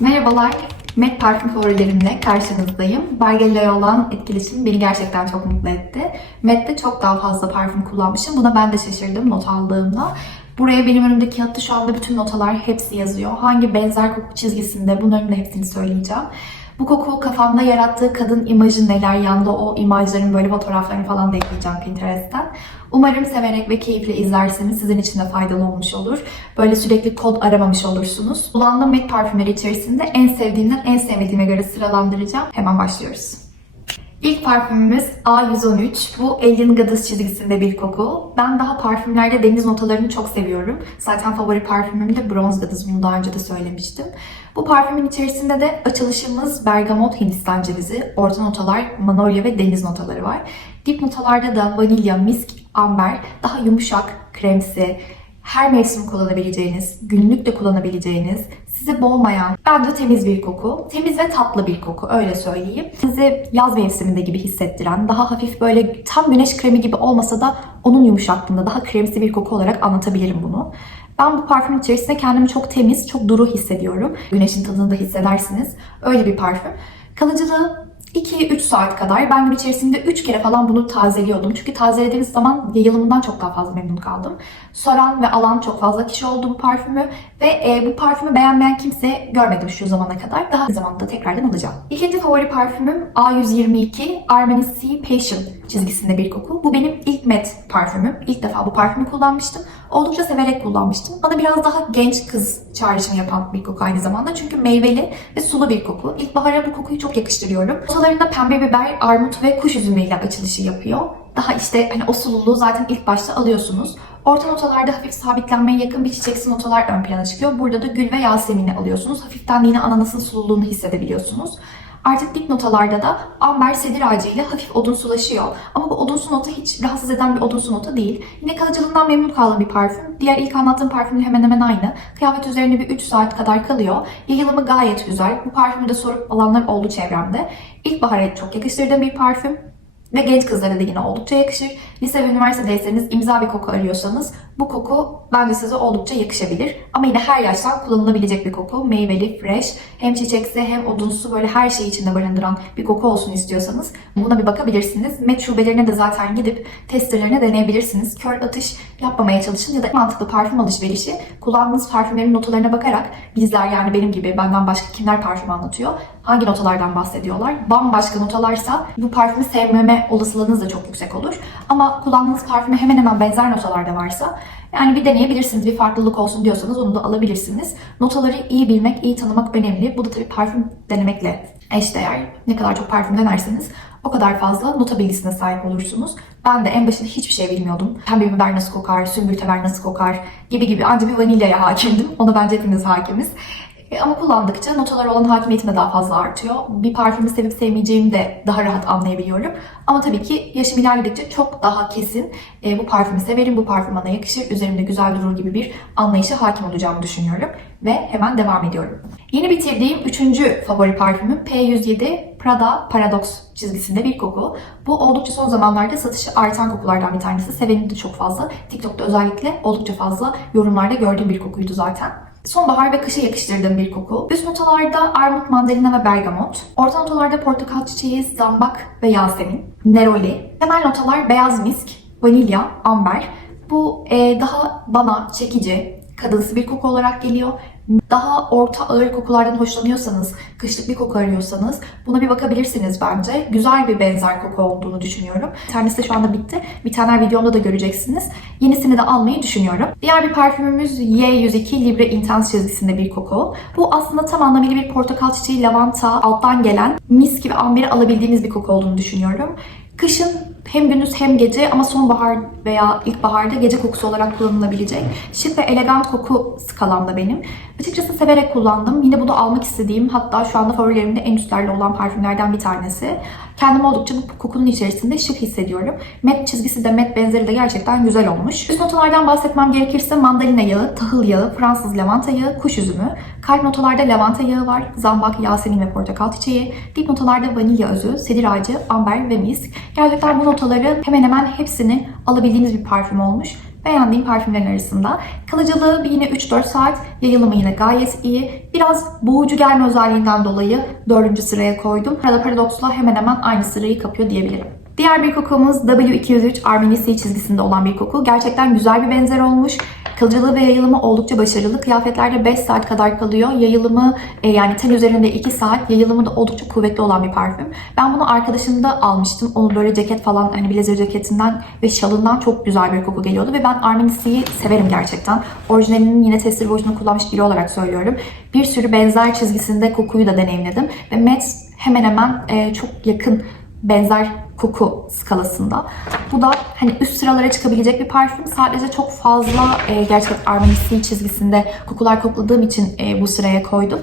Merhabalar, MAC parfüm favorilerimle karşınızdayım. Bergella'ya olan etkileşim beni gerçekten çok mutlu etti. MAC'te çok daha fazla parfüm kullanmışım. Buna ben de şaşırdım not aldığımda. Buraya benim önümdeki kağıtta şu anda bütün notalar hepsi yazıyor. Hangi benzer koku çizgisinde bunların da hepsini söyleyeceğim. Bu koku kafamda yarattığı kadın imajı neler yanında o imajların böyle fotoğraflarını falan da ekleyeceğim Pinterest'ten. Umarım severek ve keyifle izlerseniz sizin için de faydalı olmuş olur. Böyle sürekli kod aramamış olursunuz. Kullandığım MAC parfümleri içerisinde en sevdiğimden en sevmediğime göre sıralandıracağım. Hemen başlıyoruz. İlk parfümümüz A113. Bu Alien Goddess çizgisinde bir koku. Ben daha parfümlerde deniz notalarını çok seviyorum. Zaten favori parfümüm de Bronze Goddess. Bunu daha önce de söylemiştim. Bu parfümün içerisinde de açılışımız bergamot Hindistan cevizi, orta notalar manolya ve deniz notaları var. Dip notalarda da vanilya, misk, amber, daha yumuşak, kremsi, her mevsim kullanabileceğiniz, günlük de kullanabileceğiniz, sizi boğmayan, bence temiz bir koku. Temiz ve tatlı bir koku öyle söyleyeyim. Sizi yaz mevsiminde gibi hissettiren, daha hafif böyle tam güneş kremi gibi olmasa da onun yumuşaklığında daha kremsi bir koku olarak anlatabilirim bunu. Ben bu parfümün içerisinde kendimi çok temiz, çok duru hissediyorum. Güneşin tadını da hissedersiniz. Öyle bir parfüm. Kalıcılığı 2-3 saat kadar. Ben gün içerisinde 3 kere falan bunu tazeliyordum. Çünkü tazelediğimiz zaman yayılımından çok daha fazla memnun kaldım. Soran ve alan çok fazla kişi oldu bu parfümü. Ve e, bu parfümü beğenmeyen kimse görmedim şu zamana kadar. Daha zamanda tekrardan alacağım. İkinci favori parfümüm A122 Armani Sea Passion çizgisinde bir koku. Bu benim ilk met parfümüm. İlk defa bu parfümü kullanmıştım. Oldukça severek kullanmıştım. Bana biraz daha genç kız çağrışımı yapan bir koku aynı zamanda. Çünkü meyveli ve sulu bir koku. İlkbahara bu kokuyu çok yakıştırıyorum. Notalarında pembe biber, armut ve kuş üzümüyle açılışı yapıyor. Daha işte hani o sululuğu zaten ilk başta alıyorsunuz. Orta notalarda hafif sabitlenmeye yakın bir çiçeksi notalar ön plana çıkıyor. Burada da gül ve yasemini alıyorsunuz. Hafiften yine ananasın sululuğunu hissedebiliyorsunuz. Artık dip notalarda da amber sedir ağacı ile hafif odunsulaşıyor. Ama bu odunsu nota hiç rahatsız eden bir odunsu nota değil. Yine kalıcılığından memnun kaldığım bir parfüm. Diğer ilk anlattığım parfümle hemen hemen aynı. Kıyafet üzerine bir 3 saat kadar kalıyor. Yayılımı gayet güzel. Bu parfümü de sorup alanlar oldu çevremde. İlkbahara çok yakıştırdığım bir parfüm. Ve genç kızlara da yine oldukça yakışır. Lise ve üniversitedeyseniz imza bir koku arıyorsanız bu koku bence size oldukça yakışabilir. Ama yine her yaştan kullanılabilecek bir koku. Meyveli, fresh, hem çiçeksi hem odunsu böyle her şeyi içinde barındıran bir koku olsun istiyorsanız buna bir bakabilirsiniz. Met şubelerine de zaten gidip testerlerine deneyebilirsiniz. Kör atış yapmamaya çalışın ya da mantıklı parfüm alışverişi kullandığınız parfümlerin notalarına bakarak bizler yani benim gibi benden başka kimler parfüm anlatıyor hangi notalardan bahsediyorlar. Bambaşka notalarsa bu parfümü sevmeme olasılığınız da çok yüksek olur. Ama kullandığınız parfüme hemen hemen benzer notalarda varsa yani bir deneyebilirsiniz. Bir farklılık olsun diyorsanız onu da alabilirsiniz. Notaları iyi bilmek, iyi tanımak önemli. Bu da tabii parfüm denemekle eşdeğer. Ne kadar çok parfüm denerseniz o kadar fazla nota bilgisine sahip olursunuz. Ben de en başında hiçbir şey bilmiyordum. Pembe biber nasıl kokar, sümbül teber nasıl kokar gibi gibi. Ancak bir vanilyaya hakimdim. Ona bence hepimiz hakimiz. E, Ama kullandıkça notalara olan hakimiyetim de daha fazla artıyor. Bir parfümü sevip sevmeyeceğimi de daha rahat anlayabiliyorum. Ama tabii ki yaşım ilerledikçe çok daha kesin e, bu parfümü severim, bu parfüm bana yakışır, üzerimde güzel durur gibi bir anlayışa hakim olacağımı düşünüyorum. Ve hemen devam ediyorum. Yeni bitirdiğim üçüncü favori parfümüm P107 Prada Paradox çizgisinde bir koku. Bu oldukça son zamanlarda satışı artan kokulardan bir tanesi. Seveni de çok fazla. TikTok'ta özellikle oldukça fazla yorumlarda gördüğüm bir kokuydu zaten. Sonbahar ve kışa yakıştırdığım bir koku. Üst notalarda armut, mandalina ve bergamot. Orta notalarda portakal çiçeği, zambak ve yasemin. Neroli. Temel notalar beyaz misk, vanilya, amber. Bu e, daha bana çekici, kadınsı bir koku olarak geliyor. Daha orta ağır kokulardan hoşlanıyorsanız, kışlık bir koku arıyorsanız buna bir bakabilirsiniz bence. Güzel bir benzer koku olduğunu düşünüyorum. Bir de şu anda bitti. Bir tane videomda da göreceksiniz. Yenisini de almayı düşünüyorum. Diğer bir parfümümüz Y102 Libre Intense çizgisinde bir koku. Bu aslında tam anlamıyla bir portakal çiçeği, lavanta, alttan gelen mis gibi amberi alabildiğiniz bir koku olduğunu düşünüyorum. Kışın hem gündüz hem gece ama sonbahar veya ilkbaharda gece kokusu olarak kullanılabilecek şık ve elegant koku skalamda benim. Açıkçası severek kullandım. Yine bunu almak istediğim hatta şu anda favorilerimde en üstlerde olan parfümlerden bir tanesi. Kendimi oldukça bu kokunun içerisinde şık hissediyorum. Matte çizgisi de matte benzeri de gerçekten güzel olmuş. Üst notalardan bahsetmem gerekirse mandalina yağı, tahıl yağı, Fransız lavanta yağı, kuş üzümü. Kalp notalarda lavanta yağı var, zambak, yasemin ve portakal çiçeği. Dip notalarda vanilya özü, sedir ağacı, amber ve misk. Gerçekten bu notaları hemen hemen hepsini alabildiğiniz bir parfüm olmuş. Beğendiğim parfümlerin arasında. Kalıcılığı yine 3-4 saat, yayılımı yine gayet iyi. Biraz boğucu gelme özelliğinden dolayı 4. sıraya koydum. Prada Paradox'la hemen hemen aynı sırayı kapıyor diyebilirim. Diğer bir kokumuz W203 Armani C çizgisinde olan bir koku. Gerçekten güzel bir benzer olmuş. Kalıcılığı ve yayılımı oldukça başarılı. Kıyafetlerde 5 saat kadar kalıyor. Yayılımı e, yani ten üzerinde 2 saat. Yayılımı da oldukça kuvvetli olan bir parfüm. Ben bunu arkadaşımda almıştım. Onu böyle ceket falan hani blazer ceketinden ve şalından çok güzel bir koku geliyordu. Ve ben Armani C'yi severim gerçekten. Orijinalinin yine Tester Boş'unu kullanmış biri olarak söylüyorum. Bir sürü benzer çizgisinde kokuyu da deneyimledim. Ve Matte hemen hemen e, çok yakın benzer koku skalasında. Bu da hani üst sıralara çıkabilecek bir parfüm. Sadece çok fazla e, gerçekten Armani çizgisinde kokular kokladığım için e, bu sıraya koydum.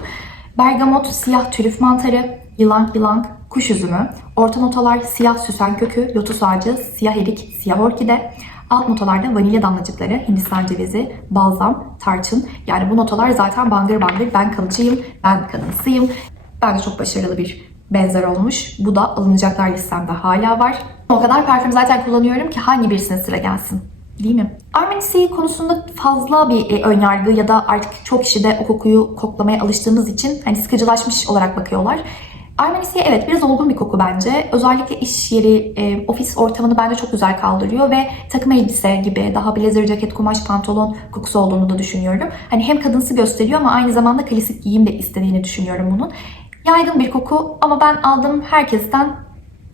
Bergamot, siyah trüf mantarı, yılan yılan, kuş üzümü, orta notalar siyah süsen kökü, lotus ağacı, siyah erik, siyah orkide, Alt notalarda vanilya damlacıkları, hindistan cevizi, balzam, tarçın. Yani bu notalar zaten bangır bangır ben kalıcıyım, ben kadınsıyım. Bence çok başarılı bir benzer olmuş. Bu da alınacaklar listemde hala var. O kadar parfüm zaten kullanıyorum ki hangi birisine sıra gelsin. Değil mi? Armani C konusunda fazla bir e, önyargı ya da artık çok kişi de o kokuyu koklamaya alıştığımız için hani sıkıcılaşmış olarak bakıyorlar. Armani C evet biraz olgun bir koku bence. Özellikle iş yeri, e, ofis ortamını bence çok güzel kaldırıyor ve takım elbise gibi daha blazer, ceket, kumaş, pantolon kokusu olduğunu da düşünüyorum. Hani hem kadınsı gösteriyor ama aynı zamanda klasik giyim de istediğini düşünüyorum bunun. Yaygın bir koku ama ben aldığım herkesten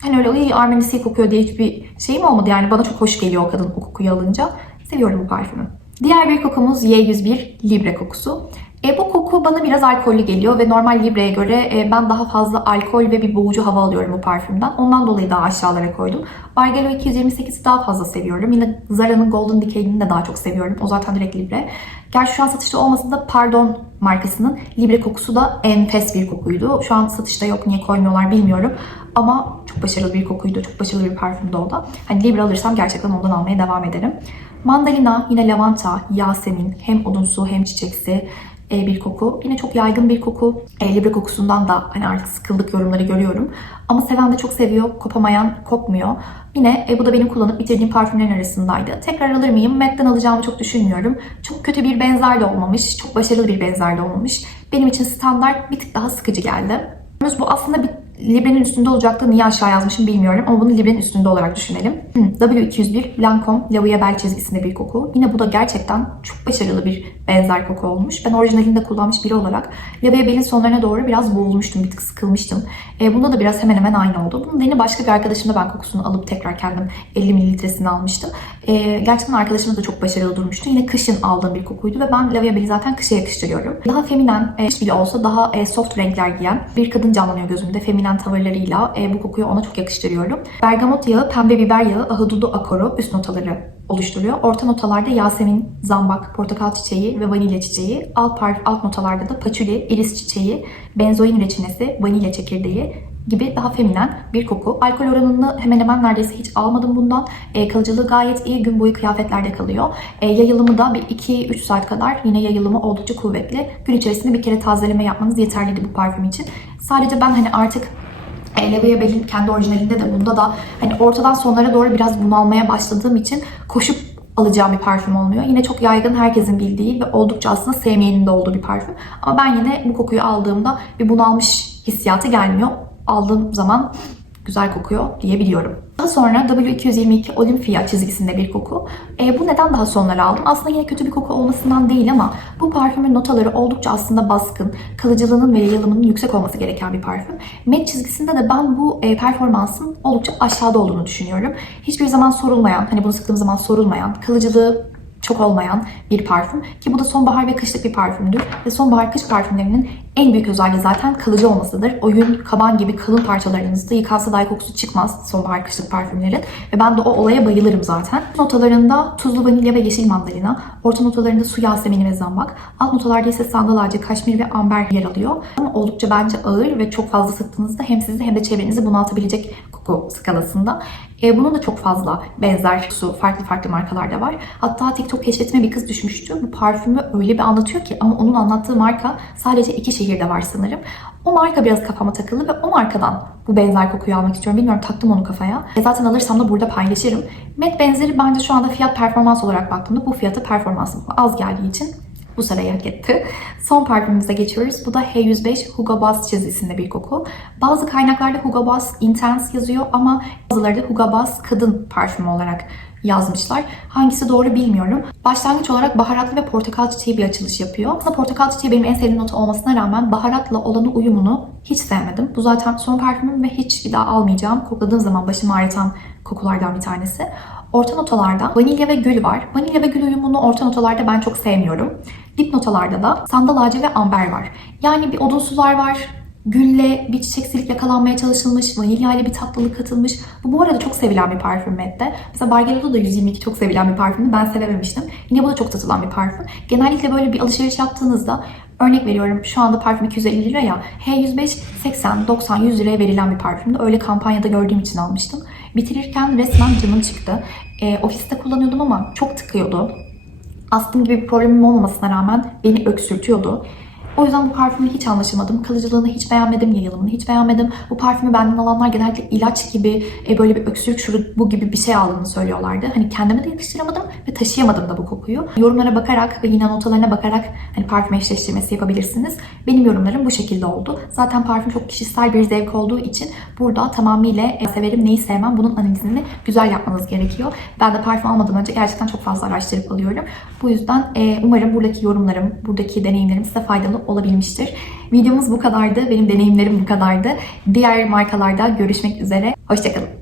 hani öyle "Iy, Armani C kokuyor diye hiçbir şeyim olmadı. Yani bana çok hoş geliyor o kadın o kokuyu alınca. Seviyorum bu parfümü. Diğer bir kokumuz Y101 Libre kokusu. E, bu koku bana biraz alkollü geliyor ve normal Libre'ye göre e, ben daha fazla alkol ve bir boğucu hava alıyorum bu parfümden. Ondan dolayı daha aşağılara koydum. Bargello 228'i daha fazla seviyorum. Yine Zara'nın Golden Decade'ini de daha çok seviyorum. O zaten direkt Libre. Gerçi şu an satışta olmasa da Pardon markasının Libre kokusu da enfes bir kokuydu. Şu an satışta yok niye koymuyorlar bilmiyorum. Ama çok başarılı bir kokuydu. Çok başarılı bir parfümdü o da. Hani Libre alırsam gerçekten ondan almaya devam ederim. Mandalina, yine lavanta, yasemin, hem odunsu hem çiçeksi bir koku. Yine çok yaygın bir koku. E, Libre kokusundan da hani artık sıkıldık yorumları görüyorum. Ama seven de çok seviyor. Kopamayan kopmuyor. Yine e, bu da benim kullanıp bitirdiğim parfümlerin arasındaydı. Tekrar alır mıyım? MAC'den alacağımı çok düşünmüyorum. Çok kötü bir benzer de olmamış. Çok başarılı bir benzer de olmamış. Benim için standart bir tık daha sıkıcı geldi. Bu aslında bir Libre'nin üstünde olacaktı. Niye aşağı yazmışım bilmiyorum ama bunu Libre'nin üstünde olarak düşünelim. Hmm, W201 Lancome La Belle çizgisinde bir koku. Yine bu da gerçekten çok başarılı bir benzer koku olmuş. Ben orijinalinde kullanmış biri olarak La Vie Belle'in sonlarına doğru biraz boğulmuştum, bir tık sıkılmıştım. E, bunda da biraz hemen hemen aynı oldu. Bunun yine başka bir arkadaşımda ben kokusunu alıp tekrar kendim 50 mililitresini almıştım. E, gerçekten arkadaşımda da çok başarılı durmuştu. Yine kışın aldığım bir kokuydu ve ben La Belle'i zaten kışa yakıştırıyorum. Daha feminen, e, bile olsa daha e, soft renkler giyen bir kadın canlanıyor gözümde. Feminen tavırlarıyla e, bu kokuyu ona çok yakıştırıyorum. Bergamot yağı, pembe biber yağı, ahududu akoro üst notaları oluşturuyor. Orta notalarda yasemin, zambak, portakal çiçeği ve vanilya çiçeği. Alt, par, alt notalarda da patchouli, iris çiçeği, benzoin reçinesi, vanilya çekirdeği gibi daha feminen bir koku. Alkol oranını hemen hemen neredeyse hiç almadım bundan. E, kalıcılığı gayet iyi. Gün boyu kıyafetlerde kalıyor. E, yayılımı da bir 2-3 saat kadar yine yayılımı oldukça kuvvetli. Gün içerisinde bir kere tazeleme yapmanız yeterliydi bu parfüm için. Sadece ben hani artık e, Levia Bell'in kendi orijinalinde de bunda da hani ortadan sonlara doğru biraz bunalmaya başladığım için koşup alacağım bir parfüm olmuyor. Yine çok yaygın herkesin bildiği ve oldukça aslında sevmeyenin de olduğu bir parfüm. Ama ben yine bu kokuyu aldığımda bir bunalmış hissiyatı gelmiyor. Aldığım zaman güzel kokuyor diyebiliyorum. Daha sonra W222 Olympia çizgisinde bir koku. E, bu neden daha sonlara aldım? Aslında yine kötü bir koku olmasından değil ama bu parfümün notaları oldukça aslında baskın, kalıcılığının ve yayılımının yüksek olması gereken bir parfüm. Matte çizgisinde de ben bu e, performansın oldukça aşağıda olduğunu düşünüyorum. Hiçbir zaman sorulmayan, hani bunu sıktığım zaman sorulmayan, kalıcılığı çok olmayan bir parfüm. Ki bu da sonbahar ve kışlık bir parfümdür. Ve sonbahar kış parfümlerinin en büyük özelliği zaten kalıcı olmasıdır. O yün, kaban gibi kalın parçalarınızda yıkansa dahi kokusu çıkmaz sonbahar kışlık parfümlerin. Ve ben de o olaya bayılırım zaten. Notalarında tuzlu vanilya ve yeşil mandalina, orta notalarında su yasemini ve zambak, alt notalarda ise sandal ağacı, kaşmir ve amber yer alıyor. Ama oldukça bence ağır ve çok fazla sıktığınızda hem sizi hem de çevrenizi bunaltabilecek koku skalasında. E, bunun da çok fazla benzer su farklı farklı markalarda var. Hatta TikTok keşfetime bir kız düşmüştü. Bu parfümü öyle bir anlatıyor ki ama onun anlattığı marka sadece iki şehirde var sanırım. O marka biraz kafama takıldı ve o markadan bu benzer kokuyu almak istiyorum. Bilmiyorum taktım onu kafaya. E zaten alırsam da burada paylaşırım. Met benzeri bence şu anda fiyat performans olarak baktığımda bu fiyatı performansı az geldiği için bu sırayı hak etti. Son parfümümüze geçiyoruz. Bu da H105 Hugo Boss çizgisinde bir koku. Bazı kaynaklarda Hugo Boss Intense yazıyor ama bazıları da Hugo Boss kadın parfümü olarak yazmışlar. Hangisi doğru bilmiyorum. Başlangıç olarak baharatlı ve portakal çiçeği bir açılış yapıyor. Aslında portakal çiçeği benim en sevdiğim nota olmasına rağmen baharatla olanı uyumunu hiç sevmedim. Bu zaten son parfümüm ve hiç bir daha almayacağım. Kokladığım zaman başımı ağrıtan kokulardan bir tanesi. Orta notalarda vanilya ve gül var. Vanilya ve gül uyumunu orta notalarda ben çok sevmiyorum. Dip notalarda da sandal ağacı ve amber var. Yani bir odunsular var, gülle bir çiçeksilik yakalanmaya çalışılmış, vanilya ile bir tatlılık katılmış. Bu bu arada çok sevilen bir parfüm Met'te. Mesela Bargello'da da 122 çok sevilen bir parfümdü. Ben sevememiştim. Yine bu da çok satılan bir parfüm. Genellikle böyle bir alışveriş yaptığınızda Örnek veriyorum şu anda parfüm 250 lira ya. H105 80, 90, 100 liraya verilen bir parfümdü. Öyle kampanyada gördüğüm için almıştım. Bitirirken resmen canım çıktı. E, ofiste kullanıyordum ama çok tıkıyordu. Astım gibi bir problemim olmamasına rağmen beni öksürtüyordu. O yüzden bu parfümü hiç anlaşamadım. Kalıcılığını hiç beğenmedim, yayılımını hiç beğenmedim. Bu parfümü benden alanlar genellikle ilaç gibi, e, böyle bir öksürük şurubu gibi bir şey aldığını söylüyorlardı. Hani kendime de yakıştıramadım ve taşıyamadım da bu kokuyu. Yorumlara bakarak ve yine notalarına bakarak hani parfüm eşleştirmesi yapabilirsiniz. Benim yorumlarım bu şekilde oldu. Zaten parfüm çok kişisel bir zevk olduğu için burada tamamıyla e, severim neyi sevmem bunun analizini güzel yapmanız gerekiyor. Ben de parfüm almadan önce gerçekten çok fazla araştırıp alıyorum. Bu yüzden e, umarım buradaki yorumlarım, buradaki deneyimlerim size faydalı olabilmiştir. Videomuz bu kadardı. Benim deneyimlerim bu kadardı. Diğer markalarda görüşmek üzere. Hoşçakalın.